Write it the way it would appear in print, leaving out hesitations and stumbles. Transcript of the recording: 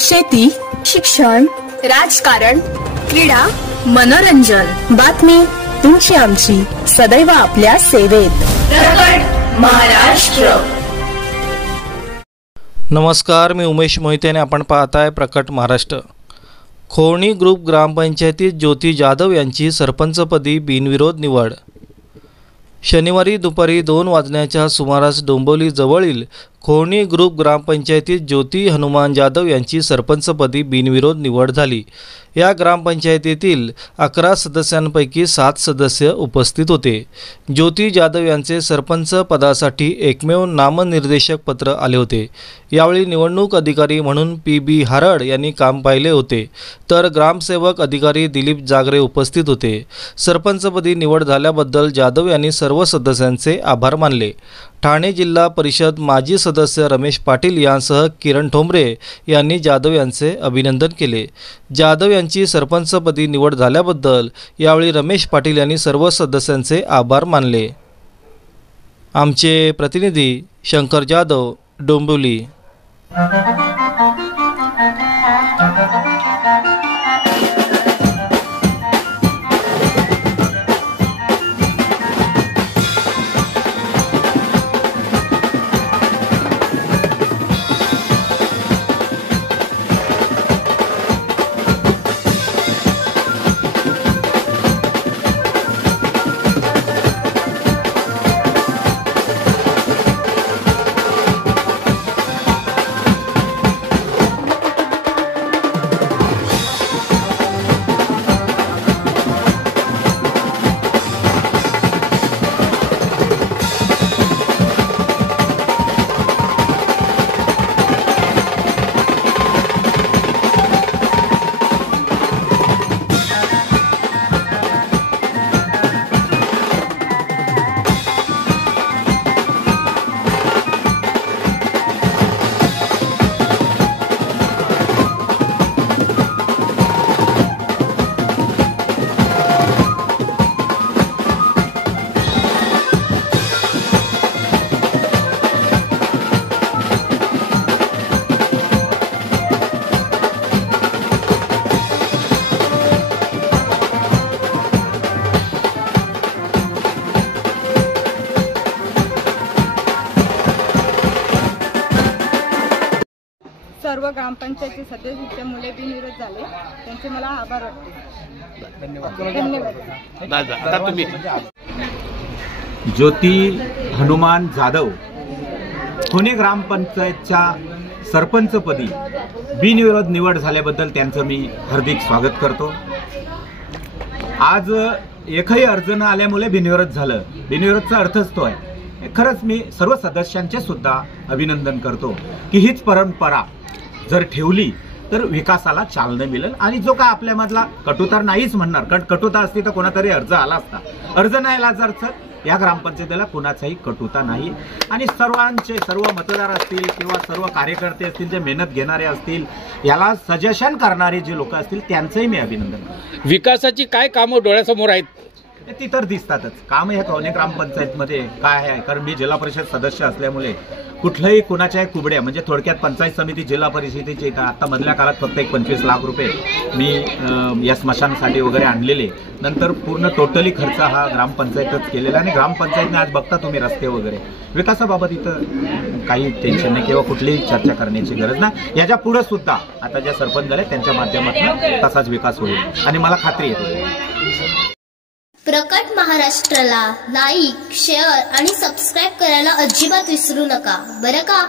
शेती, शिक्षण, राजकारण, क्रीडा, मनोरंजन, बातमी तुमची आमची सदैव आपल्या सेवेत। प्रकट महाराष्ट्र। नमस्कार, मी उमेश मोहिते आणि आपण पाहताय प्रकट महाराष्ट्र। खोर्णी ग्रुप ग्रामपंचायतीत ज्योती जाधव यांची सरपंचपदी बिनविरोध निवड। शनिवारी दुपारी 2 वाजण्याच्या सुमारास डोंबिवली जवळील खोर्णी ग्रुप ग्रामपंचायतीत ज्योती हनुमान जाधव यांची सरपंचपदी बिनविरोध निवड झाली। या ग्रामपंचायतीतील 11 सदस्यांपैकी 7 सदस्य उपस्थित होते। ज्योती जाधव यांचे सरपंच पदासाठी एकमेव नामनिर्देशक पत्र आले होते। यावेळी निवडणूक अधिकारी म्हणून PB हारड यांनी काम पाहिले होते, तर ग्रामसेवक अधिकारी दिलीप जागरे उपस्थित होते। सरपंचपदी निवड झाल्याबद्दल जाधव यांनी सर्व सदस्यांचे आभार मानले। ठाणे जिल्हा परिषद माजी सदस्य रमेश पाटील यांसह किरण ठोंबरे यांनी जाधव यांचे अभिनंदन केले। जाधव यांची सरपंचपदी निवड झाल्याबद्दल यावेळी रमेश पाटील यांनी सर्व सदस्यांचे आभार मानले। आमचे प्रतिनिधी शंकर जाधव, डोंबिवली। सर्व ग्रामपंचायती सदस्यांचे मुले बिनविरोध झाले, त्यांचे मला आभार वाटते। धन्यवाद। आता तुम्ही ज्योती हनुमान जाधव खोर्णी ग्रामपंचायतच्या सरपंचपदी बिनविरोध निवड झाल्याबद्दल त्यांचं मी हार्दिक स्वागत करतो। आज एकही अर्ज न आल्यामुळे बिनविरोध झालं। बिनविरोधचा अर्थच तो आहे। खरंच मी सर्व सदस्यांचे सुद्धा अभिनंदन करतो की हीच परंपरा जर ठेवली तर विकासाला चालना मिळेल। आणि जो का आपल्यामधला कटुता नाहीच म्हणणार, कारण कटुता असती तर कोणातरी अर्ज आला असता। अर्ज नाही आला जर या ग्रामपंचायतीला कोणाचाही कटुता नाही। आणि सर्व मतदार असतील किंवा सर्व कार्यकर्ते असतील, जे मेहनत घेणारे असतील, याला सजेशन करणारे जे लोक असतील, त्यांचंही मी अभिनंदन करतो। विकासाची काय कामं डोळ्यासमोर आहेत ती तर दिसतातच। काम ह्या खोर्णी ग्रामपंचायतमध्ये काय आहे, कारण मी जिल्हा परिषद सदस्य असल्यामुळे कुठल्याही कुणाच्याही कुबड्या, म्हणजे थोडक्यात पंचायत समिती जिल्हा परिषदेचे आता मधल्या काळात फक्त 25 लाख रुपये मी या स्मशानासाठी वगैरे आणलेले, नंतर पूर्ण टोटली खर्च हा ग्रामपंचायतच केलेला। आणि ग्रामपंचायतने आज बघता तुम्ही रस्ते वगैरे, विकासाबाबत इथं काही टेन्शन नाही किंवा कुठलीही चर्चा करण्याची गरज नाही। याच्या पुढे सुद्धा आता ज्या सरपंच झाले त्यांच्या माध्यमातून तसाच विकास होईल आणि मला खात्री आहे। प्रकट महाराष्ट्राला लाईक, शेअर आणि सबस्क्राईब करायला अजिबात विसरू नका, बरं का?